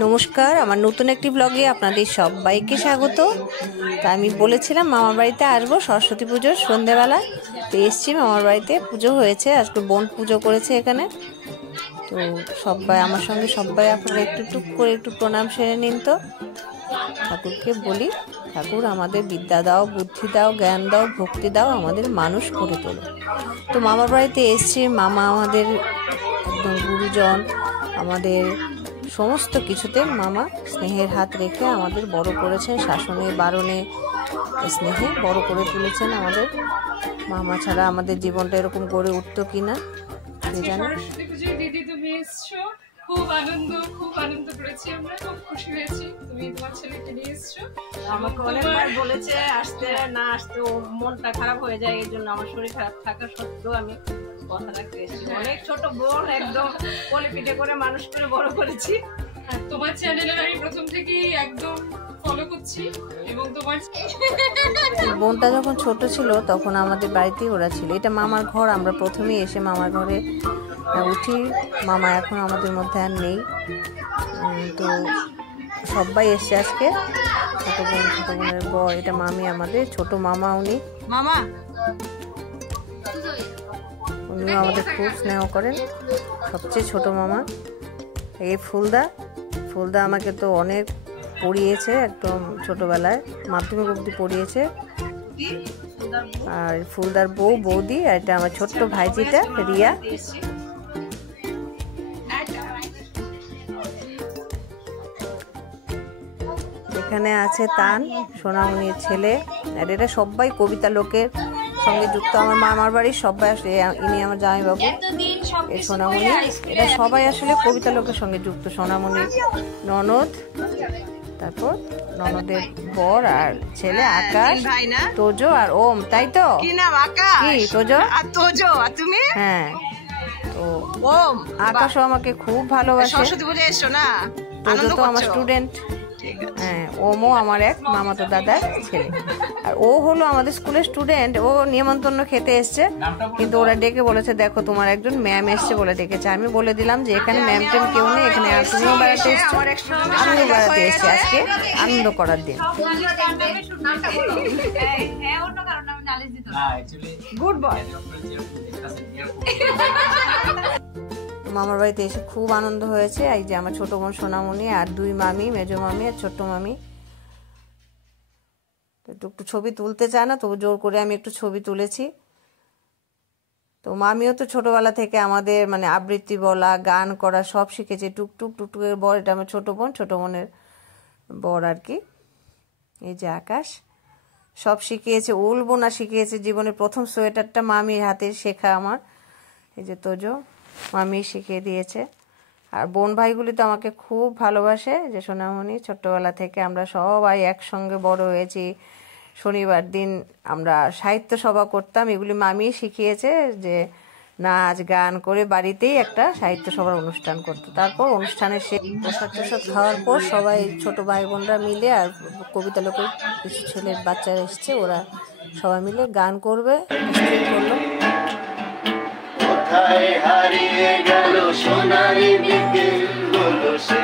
নমস্কার, আমার নতুন একটি ব্লগে আপনাদের সবাইকে স্বাগত। তা আমি বলেছিলাম মামার বাড়িতে আসবো সরস্বতী পুজোর সন্ধেবেলা। তো এসছি মামার বাড়িতে, পুজো হয়েছে আজকে, বোন পুজো করেছে এখানে। তো সবাই আমার সঙ্গে, সবাই আপনারা একটু টুক করে একটু প্রণাম সেরে নিন। তো ঠাকুরকে বলি, ঠাকুর আমাদের বিদ্যা দাও, বুদ্ধি দাও, জ্ঞান দাও, ভক্তি দাও, আমাদের মানুষ করে তোলো। তো মামার বাড়িতে এসছি, মামা আমাদের একদম গুরুজন, আমাদের সমস্ত কিছুতে মামা স্নেহের হাত রেখে আমাদের বড় করেছেন, শাসনে বারণে স্নেহে বড় করে তুলেছেন আমাদের। মামা ছাড়া আমাদের জীবনটা এরকম গড়ে উঠতো কিনা কে জানে। দিদি তুমি এসছো, খুব আনন্দ করেছি আমরা, খুব খুশি হয়েছি তুমি তোমার ছেলেকে নিয়ে এসছো। আমাকে অনেকবার বলেছে আসতে, না আসতে ও মনটা খারাপ হয়ে যায়, এই জন্য আমার শরীর খারাপ থাকা সত্ত্বেও আমি কথা রাখতে এসেছি। অনেক ছোট বোন, একদম কোলে পিঠে করে মানুষ করে বড় করেছি। আর তোমার চ্যানেলের আমি প্রথম থেকেই একদম ফলো করছি। এবং তোমার বোনটা যখন ছোট ছিল তখন আমাদের বাড়িতেই ওরা ছিল। এটা মামার ঘর, আমরা প্রথমেই এসে মামার ঘরে উঠি। মামা এখন আমাদের মধ্যে আর নেই। তো সবাই এসছে আজকে, ছোট বোন, ছোট বোনের বর, এটা মামি আমাদের ছোট মামা। উনিও আমাদের খুব স্নেহ করেন, সবচেয়ে ছোট মামা। এই ফুলদা আমাকে তো অনেক পড়িয়েছে, একদম ছোটবেলায় মাধ্যমিক অবধি পড়িয়েছে। আর ফুলদার বৌদি, আর এটা আমার ছোট্ট ভাইজিটা রিয়া। এখানে আছে তান, সোনামণির ছেলে। আর এটা সবাই কবিতা লোকের সঙ্গে যুক্ত। আমার মামার বাড়ির সবাই আসলে, ইনি আমার জামাইবাবু, এই সোনামণি, এটা সবাই আসলে কবিতা লোকের সঙ্গে যুক্ত। সোনামণির ননদ, তারপর ননদের বর আর ছেলে আকাশ, তোজো আর ওম, তাই তো? কি তোজো? তুমি? হ্যাঁ, তো ওম। আকাশও আমাকে খুব ভালোবাসে। সরস্বতী পুজো এসছো না? তোজো তো আমার স্টুডেন্ট। হ্যাঁ, ওমও আমার এক মামাতো দাদার ছেলে। আর ও হলো আমাদের স্কুলের স্টুডেন্ট। ও নিমন্ত্রণ খেতে এসছে, কিন্তু ওরা ডেকে বলেছে দেখো তোমার একজন ম্যাম এসছে বলে ডেকেছে। আমি বলে দিলাম যে এখানে ম্যাম টেম কেউ নেই, এখানে তুমিও বেড়াতে এসছো, আমিও বেড়াতে এসছি, আজকে আনন্দ করার দিন। Good boy. মামার বাড়িতে এসে খুব আনন্দ হয়েছে। এই যে আমার ছোট বোন সোনামণি আর দুই মামি, মেজো মামি আর ছোট্ট মামি। একটু ছবি তুলতে চায় না, তবু জোর করে আমি একটু ছবি তুলেছি। তো মামিও তো ছোটবেলা থেকে আমাদের মানে আবৃত্তি বলা, গান করা সব শিখেছে। টুকটুকের বর, এটা আমার ছোট বোনের বর আর কি। এই যে আকাশ, সব শিখিয়েছে। উল বোনা শিখিয়েছে, জীবনের প্রথম সোয়েটারটা মামির হাতে শেখা আমার। এই যে তোজো, মামি শিখিয়ে দিয়েছে। আর বোন ভাইগুলি তো আমাকে খুব ভালোবাসে। যে সোনামণি, ছোট্টবেলা থেকে আমরা সবাই একসঙ্গে বড় হয়েছি। শনিবার দিন আমরা সাহিত্য সভা করতাম, এগুলি মামি শিখিয়েছে। যে নাচ গান করে বাড়িতেই একটা সাহিত্য সভার অনুষ্ঠান করতো। তারপর অনুষ্ঠানের প্রসাদ খাওয়ার পর সবাই ছোট ভাই বোনরা মিলে, আর কবিতা লোকের কিছু ছেলের বাচ্চারা এসছে, ওরা সবাই মিলে গান করবে করলো। হারিয়ে গেল সোনারি বিকেলগুলো, সে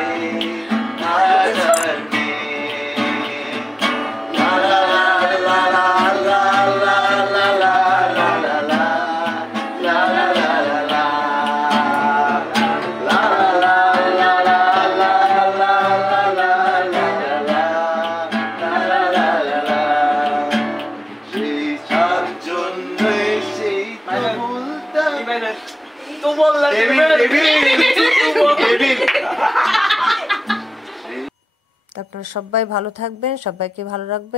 আপনারা সবাই ভালো থাকবেন, সবাইকে ভালো রাখবেন।